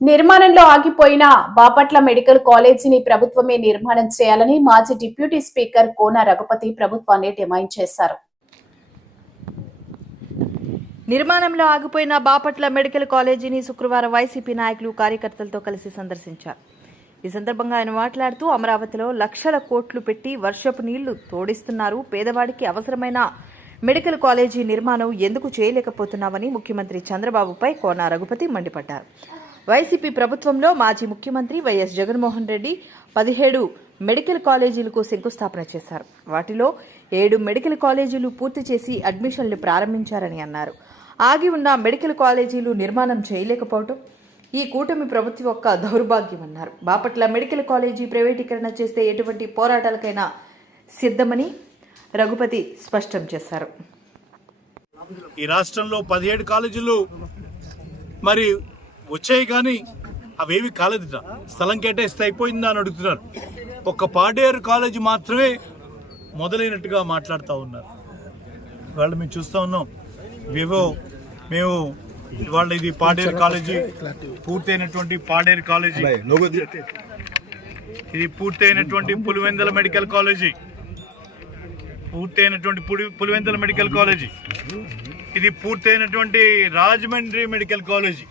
నిర్మాణంలో ఆగిపోయిన బాపట్ల మెడికల్ కాలేజీని ప్రభుత్వమే నిర్మాణం చేయాలని మాజీ డిప్యూటీ స్పీకర్ కోన రఘుపతి ప్రభుత్వాన్ని డిమాండ్ చేశారు. నిర్మాణంలో ఆగిపోయిన బాపట్ల మెడికల్ కాలేజీని శుక్రవారం వైసీపీ నాయకులు కార్యకర్తలతో కలిసి సందర్శించారు. ఈ సందర్భంగా ఆయన మాట్లాడుతూ అమరావతిలో లక్షల కోట్లు పెట్టి వర్షపు నీళ్ళు తోడిస్తున్నారు. పేదవాడికి అవసరమైన మెడికల్ కాలేజీ నిర్మాణం ఎందుకు చేయలేకపోతున్నామని ముఖ్యమంత్రి చంద్రబాబుపై కోన రఘుపతి మండిపడ్డారు. వైసీపీ ప్రభుత్వంలో మాజీ ముఖ్యమంత్రి వైఎస్ జగన్మోహన్ రెడ్డి పదిహేడు మెడికల్ కాలేజీలకు శంకుస్థాపన చేశారు. వాటిలో ఏడు మెడికల్ కాలేజీలు పూర్తి చేసి అడ్మిషన్లు ప్రారంభించారని అన్నారు. ఆగి ఉన్న మెడికల్ కాలేజీలు నిర్మాణం చేయలేకపోవటం ఈ కూటమి ప్రభుత్వం యొక్క దౌర్భాగ్యమన్నారు బాపట్ల మెడికల్ కాలేజీ ప్రైవేటీకరణ చేస్తే ఎటువంటి పోరాటాలకైనా సిద్ధమని రఘుపతి స్పష్టం చేశారు. ఈ రాష్ట్రంలో పదిహేడు కాలేజీలు మరి వచ్చాయి కానీ అవేవి కాలేదుట స్థలం కేటాయిస్తే అయిపోయిందా అని అడుగుతున్నారు. ఒక్క పాడేరు కాలేజీ మాత్రమే మొదలైనట్టుగా మాట్లాడుతూ ఉన్నారు. వాళ్ళు మేము చూస్తూ ఉన్నాం. వివో మేము ఇవాళ ఇది పాడేరు కాలేజీ పూర్తయినటువంటి పాడేరు కాలేజీ. ఇది పూర్తయినటువంటి పులివెందల మెడికల్ కాలేజీ. పూర్తయినటువంటి పులి పులివెందల మెడికల్ కాలేజీ. ఇది పూర్తయినటువంటి Rajahmundry medical college.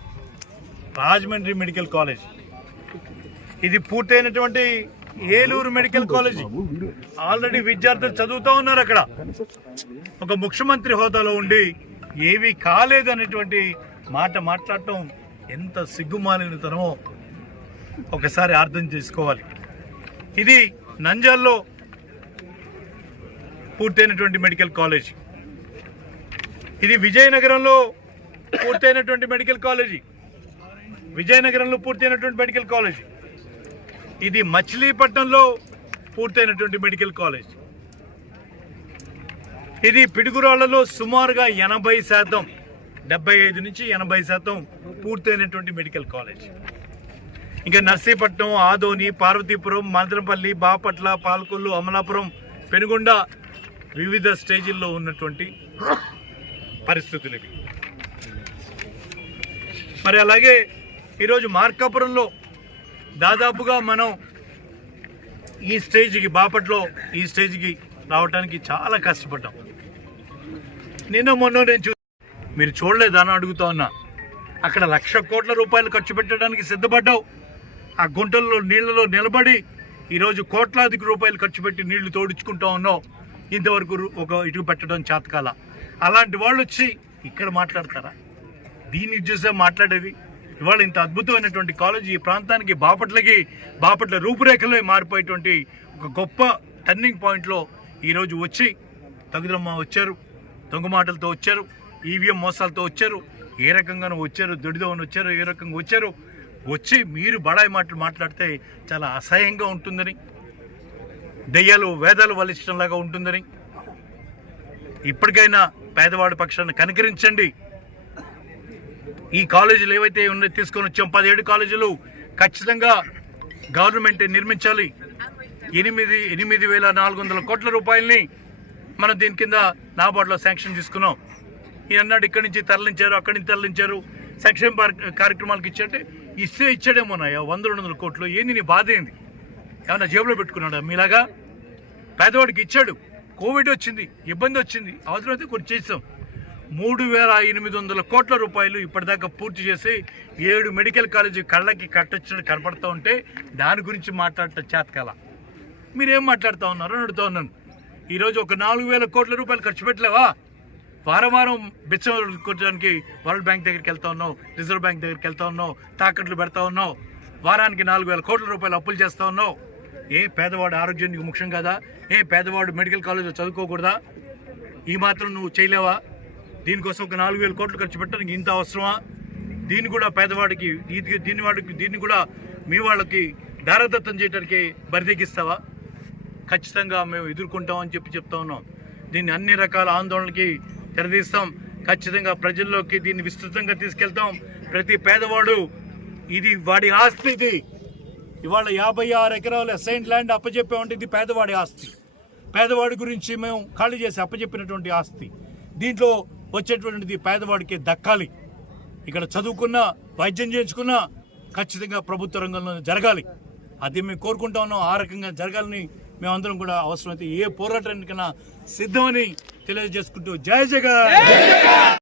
Rajahmundry medical college. ఇది పూర్తయినటువంటి ఏలూరు మెడికల్ కాలేజీ. ఆల్రెడీ విద్యార్థులు చదువుతూ ఉన్నారు అక్కడ. ఒక ముఖ్యమంత్రి హోదాలో ఉండి ఏవి కాలేదనేటువంటి మాట మాట్లాడటం ఎంత సిగ్గుమాలినతనమో ఒకసారి అర్థం చేసుకోవాలి. ఇది నంజాల్లో పూర్తయినటువంటి మెడికల్ కాలేజ్. ఇది విజయనగరంలో పూర్తయినటువంటి మెడికల్ కాలేజీ. విజయనగరంలో పూర్తయినటువంటి మెడికల్ కాలేజ్. ఇది మచిలీపట్నంలో పూర్తయినటువంటి మెడికల్ కాలేజ్. ఇది పిడుగురాళ్ళలో సుమారుగా ఎనభై శాతం డెబ్బై ఐదు నుంచి ఎనభై శాతం పూర్తయినటువంటి మెడికల్ కాలేజ్. ఇంకా నర్సీపట్నం ఆదోని పార్వతీపురం మదనపల్లి బాపట్ల పాలకొల్లు అమలాపురం పెనుగొండ వివిధ స్టేజీల్లో ఉన్నటువంటి పరిస్థితులు ఇవి. మరి అలాగే ఈరోజు మార్కాపురంలో దాదాపుగా మనం ఈ స్టేజ్కి బాపట్లో ఈ స్టేజ్కి రావడానికి చాలా కష్టపడ్డాం. నిన్న మొన్న నేను చూ మీరు చూడలేదని అడుగుతా ఉన్నా. అక్కడ లక్ష కోట్ల రూపాయలు ఖర్చు పెట్టడానికి సిద్ధపడ్డావు. ఆ గుంటల్లో నీళ్ళలో నిలబడి ఈరోజు కోట్లాది రూపాయలు ఖర్చు పెట్టి నీళ్ళు తోడించుకుంటా ఉన్నావు. ఇంతవరకు ఒక ఇటుకు పెట్టడం చేతకాల. అలాంటి వాళ్ళు వచ్చి ఇక్కడ మాట్లాడతారా? దీన్ని చూసే మాట్లాడేది ఇవాళ ఇంత అద్భుతమైనటువంటి కాలేజ్ ఈ ప్రాంతానికి బాపట్లకి బాపట్ల రూపురేఖలో మారిపోయేటువంటి ఒక గొప్ప టర్నింగ్ పాయింట్లో ఈరోజు వచ్చి తగుదమ్మ వచ్చారు దొంగ మాటలతో వచ్చారు ఈవీఎం మోసాలతో వచ్చారు ఏ రకంగానూ వచ్చారు దొడిదోని వచ్చారు ఏ రకంగా వచ్చారు వచ్చి మీరు బడాయి మాటలు మాట్లాడితే చాలా అసహ్యంగా ఉంటుందని దెయ్యాలు వేదాలు వలించడంలాగా ఉంటుందని ఇప్పటికైనా పేదవాడి పక్షాన్ని కనికరించండి. ఈ కాలేజీలు ఏవైతే ఉన్నాయో తీసుకొని వచ్చాం. పదిహేడు కాలేజీలు ఖచ్చితంగా గవర్నమెంట్ నిర్మించాలి. ఎనిమిది ఎనిమిది వేల నాలుగు వందల కోట్ల రూపాయలని మనం దీని కింద నాబార్డులో శాంక్షన్ తీసుకున్నాం ఈ అన్నాడు ఇక్కడి నుంచి తరలించారు అక్కడి నుంచి తరలించారు. సంక్షేమ కార్యక్రమాలకు ఇచ్చారంటే ఇస్తే ఇచ్చాడేమోనాయా వంద రెండు వందల కోట్లు. ఏంది నీ బాధ ఏంది? ఏమన్నా జేబులో పెట్టుకున్నాడా? మీలాగా పేదవాడికి ఇచ్చాడు. కోవిడ్ వచ్చింది ఇబ్బంది వచ్చింది. అవసరమైతే కొన్ని చేసాం మూడు వేల ఎనిమిది వందల కోట్ల రూపాయలు ఇప్పటిదాకా పూర్తి చేసి ఏడు మెడికల్ కాలేజీ కళ్ళకి కట్టొచ్చినట్టు కనపడుతూ ఉంటే దాని గురించి మాట్లాడటం చేతకాల. మీరేం మాట్లాడుతూ ఉన్నారు అని అడుగుతా ఉన్నాను. ఈరోజు ఒక నాలుగు వేల కోట్ల రూపాయలు ఖర్చు పెట్టలేవా? వారం వారం బిచ్చం కొట్టడానికి వరల్డ్ బ్యాంక్ దగ్గరికి వెళ్తా ఉన్నావు రిజర్వ్ బ్యాంక్ దగ్గరికి వెళ్తా ఉన్నావు తాకట్లు పెడతా ఉన్నావు వారానికి నాలుగు వేల కోట్ల రూపాయలు అప్పులు చేస్తా ఉన్నావు. ఏ పేదవాడు ఆరోగ్యానికి ముఖ్యం కదా? ఏ పేదవాడు మెడికల్ కాలేజ్లో చదువుకోకూడదా? ఈ మాత్రం నువ్వు చేయలేవా? దీనికోసం ఒక నాలుగు వేల కోట్లు ఖర్చు పెట్టడానికి ఇంత అవసరమా? దీన్ని కూడా పేదవాడికి దీనికి దీని వాడికి దీన్ని కూడా మీ వాళ్ళకి దారదత్తం చేయడానికి బరిదెగిస్తావా? ఖచ్చితంగా మేము ఎదుర్కొంటామని చెప్పి చెప్తా ఉన్నాం. దీన్ని అన్ని రకాల ఆందోళనకి తెరదీస్తాం. ఖచ్చితంగా ప్రజల్లోకి దీన్ని విస్తృతంగా తీసుకెళ్తాం. ప్రతి పేదవాడు ఇది వాడి ఆస్తి ఇది. ఇవాళ యాభై ఆరు ఎకరాల సెయింట్ ల్యాండ్ అప్పచెప్పామంటే ఇది పేదవాడి ఆస్తి. పేదవాడి గురించి మేము ఖాళీ చేసి అప్పచెప్పినటువంటి ఆస్తి. దీంట్లో వచ్చేటువంటిది పేదవాడికి దక్కాలి. ఇక్కడ చదువుకున్నా వైద్యం చేయించుకున్నా ఖచ్చితంగా ప్రభుత్వ రంగంలో జరగాలి. అది మేము కోరుకుంటా ఉన్నాం. ఆ రకంగా జరగాలని మేమందరం కూడా అవసరమైతే ఏ పోరాటానికైనా సిద్ధమని తెలియజేసుకుంటూ జై జగన్!